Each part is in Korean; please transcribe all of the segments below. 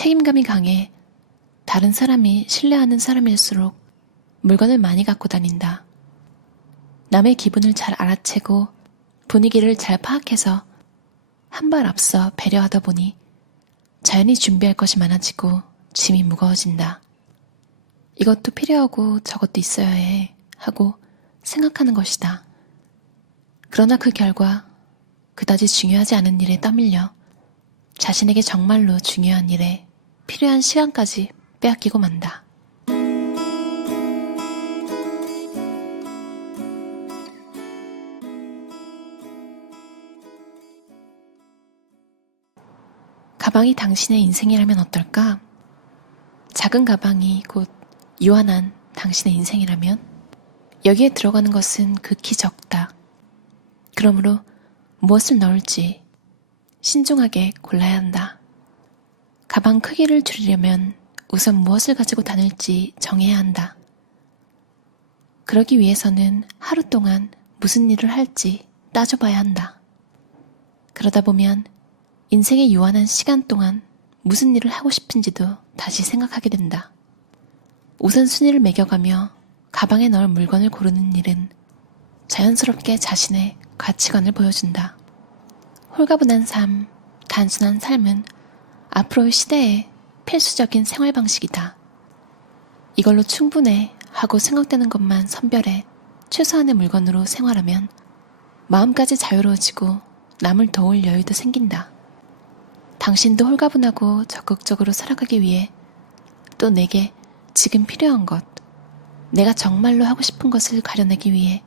책임감이 강해 다른 사람이 신뢰하는 사람일수록 물건을 많이 갖고 다닌다. 남의 기분을 잘 알아채고 분위기를 잘 파악해서 한 발 앞서 배려하다 보니 자연히 준비할 것이 많아지고 짐이 무거워진다. 이것도 필요하고 저것도 있어야 해 하고 생각하는 것이다. 그러나 그 결과 그다지 중요하지 않은 일에 떠밀려 자신에게 정말로 중요한 일에 필요한 시간까지 빼앗기고 만다. 가방이 당신의 인생이라면 어떨까? 작은 가방이 곧 요한한 당신의 인생이라면 여기에 들어가는 것은 극히 적다. 그러므로 무엇을 넣을지 신중하게 골라야 한다. 가방 크기를 줄이려면 우선 무엇을 가지고 다닐지 정해야 한다. 그러기 위해서는 하루 동안 무슨 일을 할지 따져봐야 한다. 그러다 보면 인생의 요한한 시간 동안 무슨 일을 하고 싶은지도 다시 생각하게 된다. 우선순위를 매겨가며 가방에 넣을 물건을 고르는 일은 자연스럽게 자신의 가치관을 보여준다. 홀가분한 삶, 단순한 삶은 앞으로의 시대의 필수적인 생활 방식이다. 이걸로 충분해 하고 생각되는 것만 선별해 최소한의 물건으로 생활하면 마음까지 자유로워지고 남을 도울 여유도 생긴다. 당신도 홀가분하고 적극적으로 살아가기 위해 또 내게 지금 필요한 것, 내가 정말로 하고 싶은 것을 가려내기 위해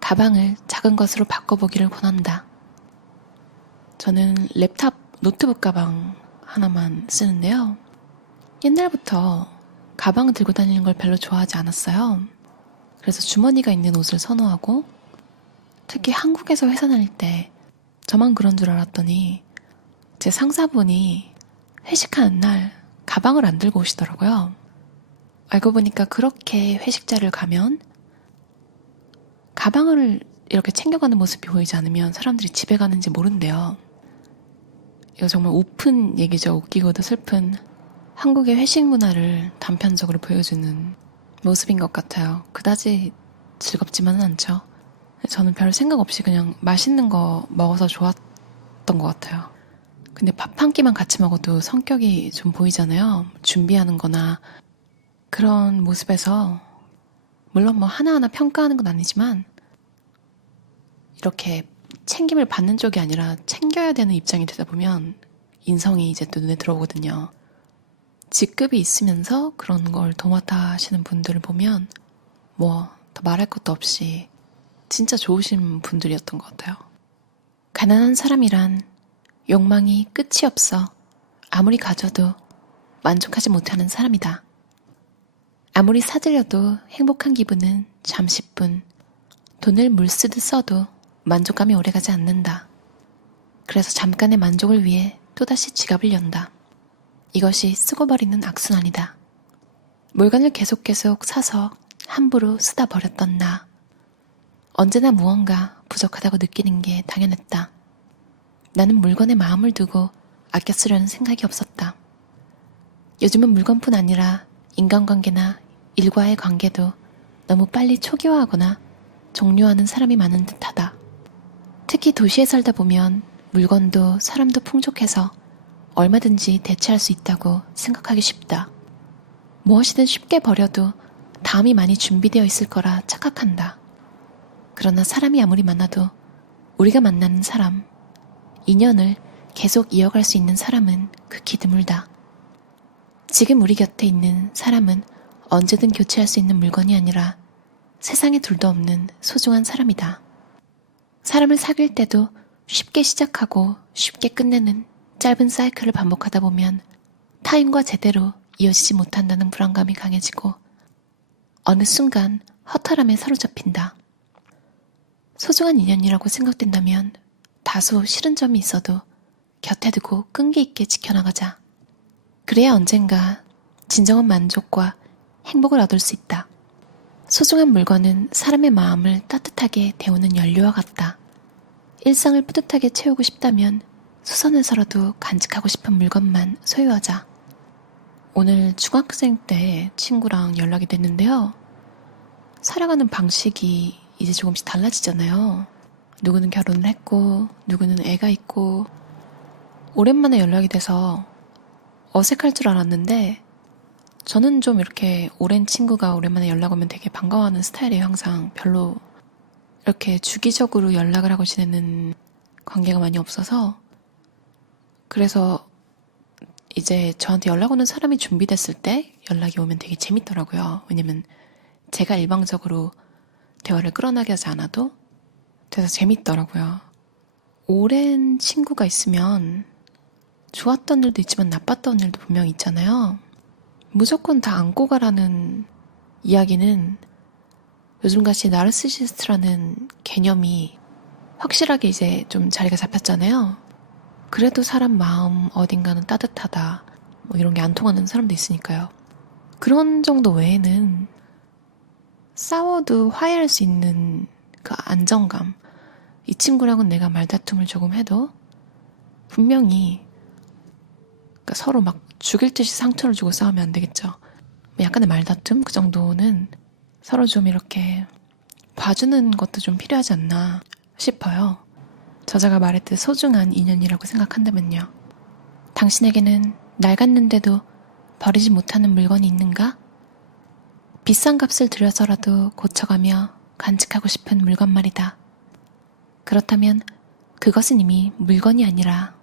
가방을 작은 것으로 바꿔보기를 권한다. 저는 랩탑 노트북 가방 하나만 쓰는데요. 옛날부터 가방을 들고 다니는 걸 별로 좋아하지 않았어요. 그래서 주머니가 있는 옷을 선호하고 특히 한국에서 회사 다닐 때 저만 그런 줄 알았더니 제 상사분이 회식하는 날 가방을 안 들고 오시더라고요. 알고 보니까 그렇게 회식 자리를 가면 가방을 이렇게 챙겨가는 모습이 보이지 않으면 사람들이 집에 가는지 모른대요. 이거 정말 우픈 얘기죠. 웃기고도 슬픈 한국의 회식 문화를 단편적으로 보여주는 모습인 것 같아요. 그다지 즐겁지만은 않죠. 저는 별 생각 없이 그냥 맛있는 거 먹어서 좋았던 것 같아요. 근데 밥 한 끼만 같이 먹어도 성격이 좀 보이잖아요. 준비하는 거나 그런 모습에서 물론 뭐 하나하나 평가하는 건 아니지만 이렇게 챙김을 받는 쪽이 아니라 챙겨야 되는 입장이 되다 보면 인성이 이제 또 눈에 들어오거든요. 직급이 있으면서 그런 걸 도맡아 하시는 분들을 보면 뭐 더 말할 것도 없이 진짜 좋으신 분들이었던 것 같아요. 가난한 사람이란 욕망이 끝이 없어 아무리 가져도 만족하지 못하는 사람이다. 아무리 사들여도 행복한 기분은 잠시뿐, 돈을 물쓰듯 써도 만족감이 오래가지 않는다. 그래서 잠깐의 만족을 위해 또다시 지갑을 연다. 이것이 쓰고 버리는 악순환이다. 물건을 계속 사서 함부로 쓰다 버렸던 나. 언제나 무언가 부족하다고 느끼는 게 당연했다. 나는 물건에 마음을 두고 아껴 쓰려는 생각이 없었다. 요즘은 물건뿐 아니라 인간관계나 일과의 관계도 너무 빨리 초기화하거나 종료하는 사람이 많은 듯하다. 특히 도시에 살다 보면 물건도 사람도 풍족해서 얼마든지 대체할 수 있다고 생각하기 쉽다. 무엇이든 쉽게 버려도 다음이 많이 준비되어 있을 거라 착각한다. 그러나 사람이 아무리 많아도 우리가 만나는 사람, 인연을 계속 이어갈 수 있는 사람은 극히 드물다. 지금 우리 곁에 있는 사람은 언제든 교체할 수 있는 물건이 아니라 세상에 둘도 없는 소중한 사람이다. 사람을 사귈 때도 쉽게 시작하고 쉽게 끝내는 짧은 사이클을 반복하다 보면 타인과 제대로 이어지지 못한다는 불안감이 강해지고 어느 순간 허탈함에 사로잡힌다. 소중한 인연이라고 생각된다면 다소 싫은 점이 있어도 곁에 두고 끈기 있게 지켜나가자. 그래야 언젠가 진정한 만족과 행복을 얻을 수 있다. 소중한 물건은 사람의 마음을 따뜻하게 데우는 연료와 같다. 일상을 뿌듯하게 채우고 싶다면 수선해서라도 간직하고 싶은 물건만 소유하자. 오늘 중학생 때 친구랑 연락이 됐는데요. 살아가는 방식이 이제 조금씩 달라지잖아요. 누구는 결혼을 했고, 누구는 애가 있고, 오랜만에 연락이 돼서 어색할 줄 알았는데, 저는 좀 이렇게 오랜 친구가 오랜만에 연락 오면 되게 반가워하는 스타일이에요, 항상. 별로 이렇게 주기적으로 연락을 하고 지내는 관계가 많이 없어서. 그래서 이제 저한테 연락 오는 사람이 준비됐을 때 연락이 오면 되게 재밌더라고요. 왜냐면 제가 일방적으로 대화를 끌어나게 하지 않아도 돼서 재밌더라고요. 오랜 친구가 있으면 좋았던 일도 있지만 나빴던 일도 분명히 있잖아요. 무조건 다 안고 가라는 이야기는 요즘같이 나르시시스트라는 개념이 확실하게 이제 좀 자리가 잡혔잖아요. 그래도 사람 마음 어딘가는 따뜻하다. 뭐 이런 게 안 통하는 사람도 있으니까요. 그런 정도 외에는 싸워도 화해할 수 있는 그 안정감. 이 친구랑은 내가 말다툼을 조금 해도 분명히 그러니까 서로 막 죽일 듯이 상처를 주고 싸우면 안 되겠죠. 약간의 말다툼 그 정도는 서로 좀 이렇게 봐주는 것도 좀 필요하지 않나 싶어요. 저자가 말했듯 소중한 인연이라고 생각한다면요. 당신에게는 낡았는데도 버리지 못하는 물건이 있는가? 비싼 값을 들여서라도 고쳐가며 간직하고 싶은 물건 말이다. 그렇다면 그것은 이미 물건이 아니라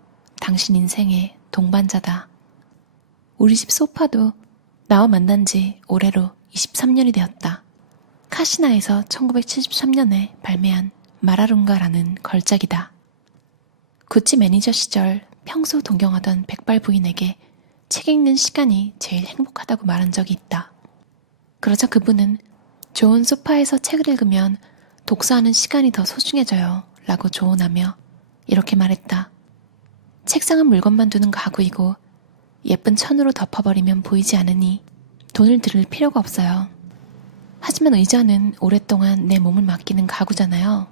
당신 인생의 동반자다. 우리 집 소파도 나와 만난 지 올해로 23년이 되었다. 카시나에서 1973년에 발매한 마라룬가라는 걸작이다. 구찌 매니저 시절 평소 동경하던 백발 부인에게 책 읽는 시간이 제일 행복하다고 말한 적이 있다. 그러자 그분은 좋은 소파에서 책을 읽으면 독서하는 시간이 더 소중해져요 라고 조언하며 이렇게 말했다. 책상은 물건만 두는 가구이고 예쁜 천으로 덮어버리면 보이지 않으니 돈을 들일 필요가 없어요. 하지만 의자는 오랫동안 내 몸을 맡기는 가구잖아요.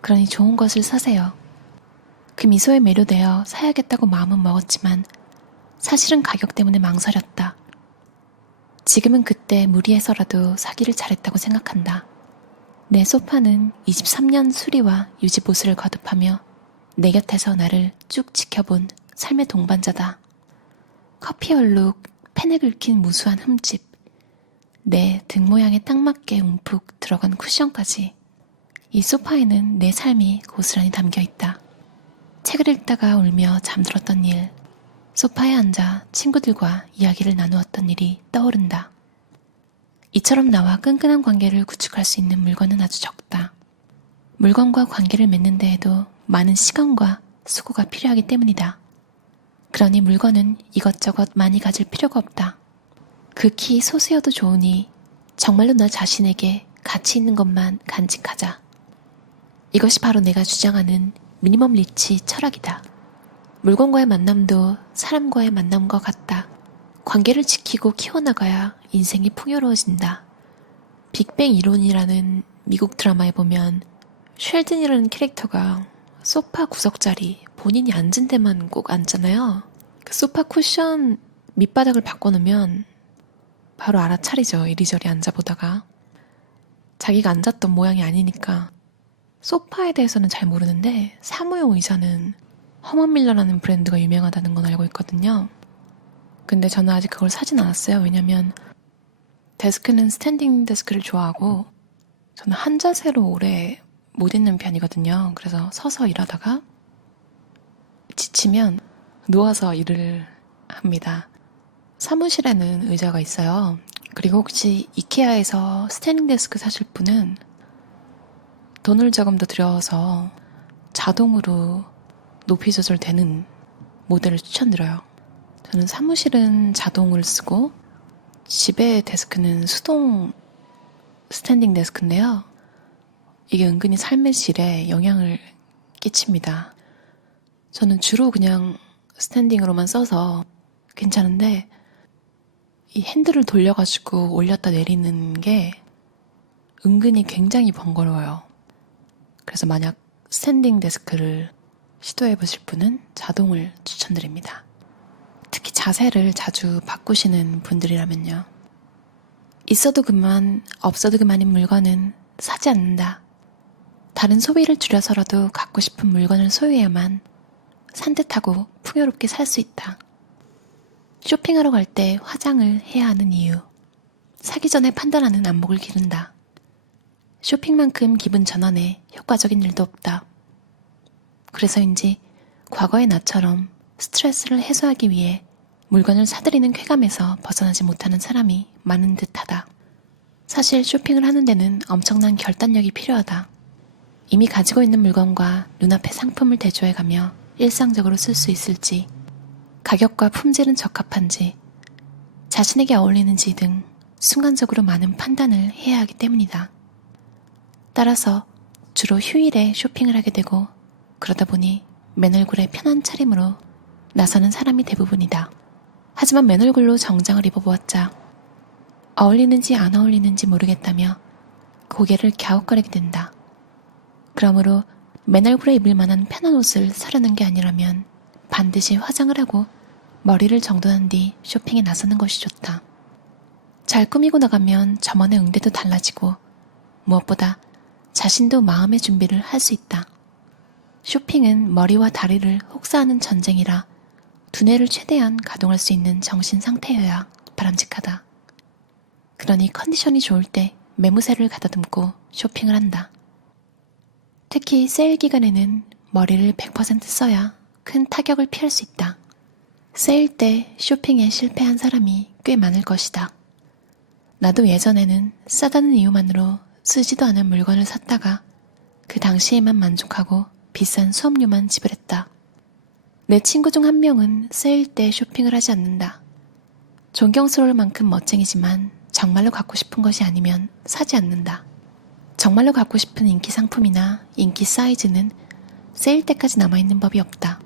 그러니 좋은 것을 사세요. 그 미소에 매료되어 사야겠다고 마음은 먹었지만 사실은 가격 때문에 망설였다. 지금은 그때 무리해서라도 사기를 잘했다고 생각한다. 내 소파는 23년 수리와 유지 보수를 거듭하며 내 곁에서 나를 쭉 지켜본 삶의 동반자다. 커피 얼룩, 펜에 긁힌 무수한 흠집, 내 등 모양에 딱 맞게 움푹 들어간 쿠션까지 이 소파에는 내 삶이 고스란히 담겨있다. 책을 읽다가 울며 잠들었던 일, 소파에 앉아 친구들과 이야기를 나누었던 일이 떠오른다. 이처럼 나와 끈끈한 관계를 구축할 수 있는 물건은 아주 적다. 물건과 관계를 맺는 데에도 많은 시간과 수고가 필요하기 때문이다. 그러니 물건은 이것저것 많이 가질 필요가 없다. 극히 소수여도 좋으니 정말로 나 자신에게 가치 있는 것만 간직하자. 이것이 바로 내가 주장하는 미니멈 리치 철학이다. 물건과의 만남도 사람과의 만남과 같다. 관계를 지키고 키워나가야 인생이 풍요로워진다. 빅뱅 이론이라는 미국 드라마에 보면 쉘든이라는 캐릭터가 소파 구석자리 본인이 앉은 데만 꼭 앉잖아요. 그 소파 쿠션 밑바닥을 바꿔놓으면 바로 알아차리죠. 이리저리 앉아보다가. 자기가 앉았던 모양이 아니니까. 소파에 대해서는 잘 모르는데 사무용 의자는 허먼밀러라는 브랜드가 유명하다는 건 알고 있거든요. 근데 저는 아직 그걸 사진 않았어요. 왜냐면 데스크는 스탠딩 데스크를 좋아하고 저는 한 자세로 오래 못 있는 편이거든요. 그래서 서서 일하다가 지치면 누워서 일을 합니다. 사무실에는 의자가 있어요. 그리고 혹시 이케아에서 스탠딩 데스크 사실 분은 돈을 조금 더 들여서 자동으로 높이 조절되는 모델을 추천드려요. 저는 사무실은 자동을 쓰고 집의 데스크는 수동 스탠딩 데스크인데요. 이게 은근히 삶의 질에 영향을 끼칩니다. 저는 주로 그냥 스탠딩으로만 써서 괜찮은데 이 핸들을 돌려가지고 올렸다 내리는 게 은근히 굉장히 번거로워요. 그래서 만약 스탠딩 데스크를 시도해보실 분은 자동을 추천드립니다. 특히 자세를 자주 바꾸시는 분들이라면요. 있어도 그만, 없어도 그만인 물건은 사지 않는다. 다른 소비를 줄여서라도 갖고 싶은 물건을 소유해야만 산뜻하고 풍요롭게 살 수 있다. 쇼핑하러 갈 때 화장을 해야 하는 이유. 사기 전에 판단하는 안목을 기른다. 쇼핑만큼 기분 전환에 효과적인 일도 없다. 그래서인지 과거의 나처럼 스트레스를 해소하기 위해 물건을 사들이는 쾌감에서 벗어나지 못하는 사람이 많은 듯하다. 사실 쇼핑을 하는 데는 엄청난 결단력이 필요하다. 이미 가지고 있는 물건과 눈앞의 상품을 대조해가며 일상적으로 쓸 수 있을지, 가격과 품질은 적합한지, 자신에게 어울리는지 등 순간적으로 많은 판단을 해야 하기 때문이다. 따라서 주로 휴일에 쇼핑을 하게 되고, 그러다 보니 맨얼굴의 편한 차림으로 나서는 사람이 대부분이다. 하지만 맨얼굴로 정장을 입어보았자 어울리는지 안 어울리는지 모르겠다며 고개를 갸웃거리게 된다. 그러므로 맨얼굴에 입을 만한 편한 옷을 사려는 게 아니라면 반드시 화장을 하고 머리를 정돈한 뒤 쇼핑에 나서는 것이 좋다. 잘 꾸미고 나가면 점원의 응대도 달라지고 무엇보다 자신도 마음의 준비를 할 수 있다. 쇼핑은 머리와 다리를 혹사하는 전쟁이라 두뇌를 최대한 가동할 수 있는 정신 상태여야 바람직하다. 그러니 컨디션이 좋을 때 매무새를 가다듬고 쇼핑을 한다. 특히 세일 기간에는 머리를 100% 써야 큰 타격을 피할 수 있다. 세일 때 쇼핑에 실패한 사람이 꽤 많을 것이다. 나도 예전에는 싸다는 이유만으로 쓰지도 않은 물건을 샀다가 그 당시에만 만족하고 비싼 수업료만 지불했다. 내 친구 중 한 명은 세일 때 쇼핑을 하지 않는다. 존경스러울 만큼 멋쟁이지만 정말로 갖고 싶은 것이 아니면 사지 않는다. 정말로 갖고 싶은 인기 상품이나 인기 사이즈는 세일 때까지 남아있는 법이 없다.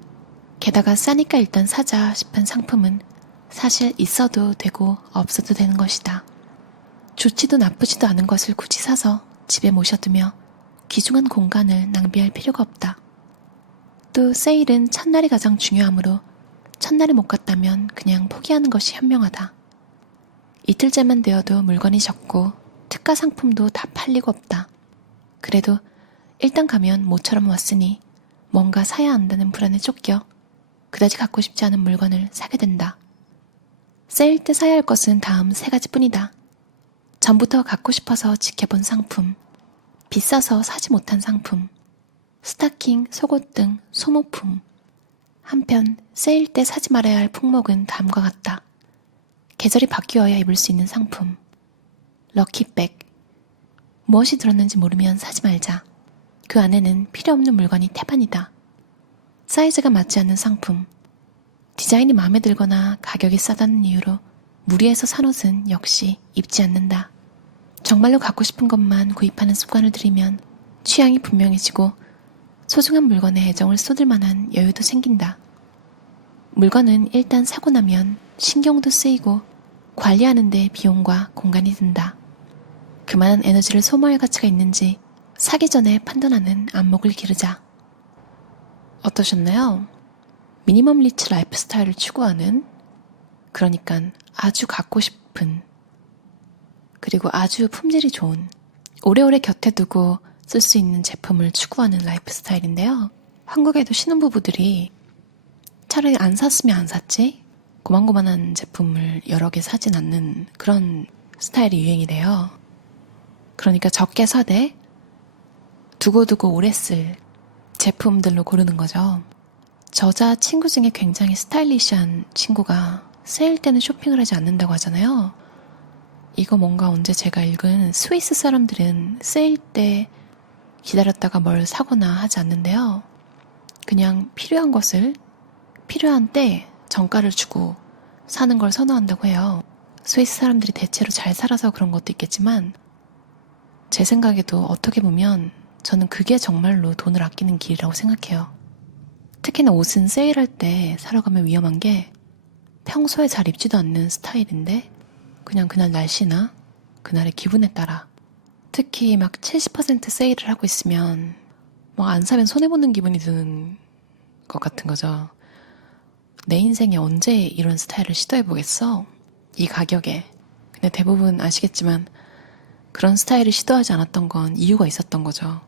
게다가 싸니까 일단 사자 싶은 상품은 사실 있어도 되고 없어도 되는 것이다. 좋지도 나쁘지도 않은 것을 굳이 사서 집에 모셔두며 귀중한 공간을 낭비할 필요가 없다. 또 세일은 첫날이 가장 중요하므로 첫날에 못 갔다면 그냥 포기하는 것이 현명하다. 이틀째만 되어도 물건이 적고 특가 상품도 다 팔리고 없다. 그래도 일단 가면 모처럼 왔으니 뭔가 사야 한다는 불안에 쫓겨 그다지 갖고 싶지 않은 물건을 사게 된다. 세일 때 사야 할 것은 다음 3가지뿐이다. 전부터 갖고 싶어서 지켜본 상품, 비싸서 사지 못한 상품, 스타킹, 속옷 등 소모품. 한편 세일 때 사지 말아야 할 품목은 다음과 같다. 계절이 바뀌어야 입을 수 있는 상품, 럭키백. 무엇이 들었는지 모르면 사지 말자. 그 안에는 필요 없는 물건이 태반이다. 사이즈가 맞지 않는 상품, 디자인이 마음에 들거나 가격이 싸다는 이유로 무리해서 산 옷은 역시 입지 않는다. 정말로 갖고 싶은 것만 구입하는 습관을 들이면 취향이 분명해지고 소중한 물건에 애정을 쏟을 만한 여유도 생긴다. 물건은 일단 사고 나면 신경도 쓰이고 관리하는 데 비용과 공간이 든다. 그만한 에너지를 소모할 가치가 있는지 사기 전에 판단하는 안목을 기르자. 어떠셨나요? 미니멈 리치 라이프 스타일을 추구하는, 그러니까 아주 갖고 싶은, 그리고 아주 품질이 좋은, 오래오래 곁에 두고 쓸 수 있는 제품을 추구하는 라이프 스타일인데요. 한국에도 신혼부부들이 차라리 안 샀으면 안 샀지? 고만고만한 제품을 여러 개 사진 않는 그런 스타일이 유행이래요. 그러니까 적게 사되 두고두고 오래 쓸 제품들로 고르는 거죠. 저자 친구 중에 굉장히 스타일리시한 친구가 세일 때는 쇼핑을 하지 않는다고 하잖아요. 이거 뭔가 언제 제가 읽은 스위스 사람들은 세일 때 기다렸다가 뭘 사거나 하지 않는데요. 그냥 필요한 것을 필요한 때 정가를 주고 사는 걸 선호한다고 해요. 스위스 사람들이 대체로 잘 살아서 그런 것도 있겠지만 제 생각에도 어떻게 보면 저는 그게 정말로 돈을 아끼는 길이라고 생각해요. 특히나 옷은 세일할 때 사러 가면 위험한 게 평소에 잘 입지도 않는 스타일인데 그냥 그날 날씨나 그날의 기분에 따라 특히 막 70% 세일을 하고 있으면 뭐 안 사면 손해보는 기분이 드는 것 같은 거죠. 내 인생에 언제 이런 스타일을 시도해보겠어? 이 가격에. 근데 대부분 아시겠지만 그런 스타일을 시도하지 않았던 건 이유가 있었던 거죠.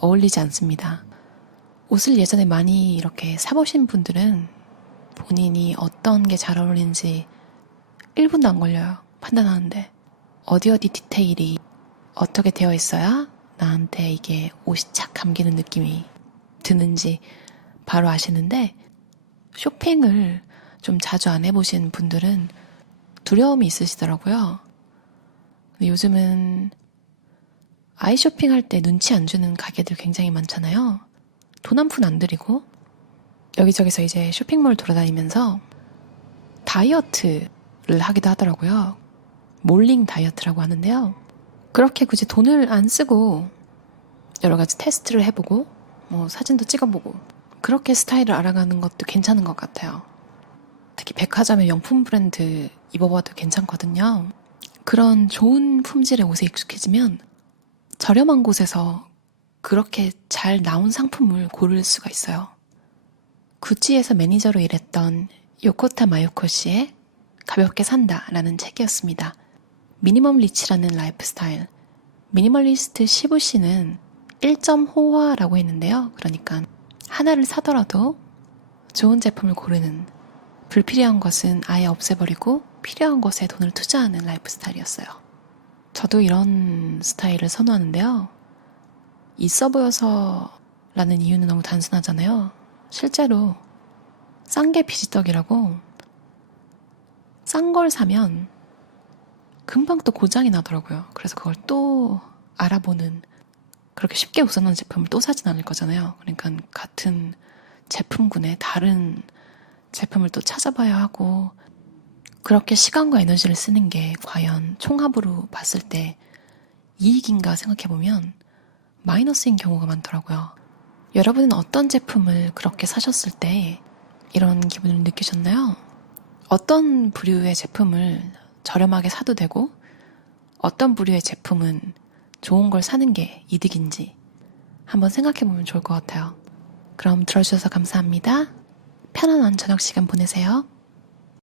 어울리지 않습니다. 옷을 예전에 많이 이렇게 사보신 분들은 본인이 어떤 게 잘 어울리는지 1분도 안 걸려요. 판단하는데. 어디 디테일이 어떻게 되어 있어야 나한테 이게 옷이 착 감기는 느낌이 드는지 바로 아시는데, 쇼핑을 좀 자주 안 해보신 분들은 두려움이 있으시더라고요. 근데 요즘은 아이 쇼핑할 때 눈치 안 주는 가게들 굉장히 많잖아요. 돈 한 푼 안 들이고 여기저기서 이제 쇼핑몰 돌아다니면서 다이어트를 하기도 하더라고요. 몰링 다이어트라고 하는데요. 그렇게 굳이 돈을 안 쓰고 여러 가지 테스트를 해보고 뭐 사진도 찍어보고 그렇게 스타일을 알아가는 것도 괜찮은 것 같아요. 특히 백화점의 명품 브랜드 입어봐도 괜찮거든요. 그런 좋은 품질의 옷에 익숙해지면 저렴한 곳에서 그렇게 잘 나온 상품을 고를 수가 있어요. 구찌에서 매니저로 일했던 요코타 마요코 씨의 가볍게 산다라는 책이었습니다. 미니멈 리치라는 라이프 스타일. 미니멀리스트 시부 씨는 1.5화라고 했는데요. 그러니까 하나를 사더라도 좋은 제품을 고르는, 불필요한 것은 아예 없애버리고 필요한 것에 돈을 투자하는 라이프 스타일이었어요. 저도 이런 스타일을 선호하는데요. 있어 보여서 라는 이유는 너무 단순하잖아요. 실제로 싼 게 비지떡이라고, 싼 걸 사면 금방 또 고장이 나더라고요. 그래서 그걸 또 알아보는, 그렇게 쉽게 우선하는 제품을 또 사진 않을 거잖아요. 그러니까 같은 제품군에 다른 제품을 또 찾아봐야 하고, 그렇게 시간과 에너지를 쓰는 게 과연 총합으로 봤을 때 이익인가 생각해보면 마이너스인 경우가 많더라고요. 여러분은 어떤 제품을 그렇게 사셨을 때 이런 기분을 느끼셨나요? 어떤 부류의 제품을 저렴하게 사도 되고 어떤 부류의 제품은 좋은 걸 사는 게 이득인지 한번 생각해보면 좋을 것 같아요. 그럼 들어주셔서 감사합니다. 편안한 저녁 시간 보내세요.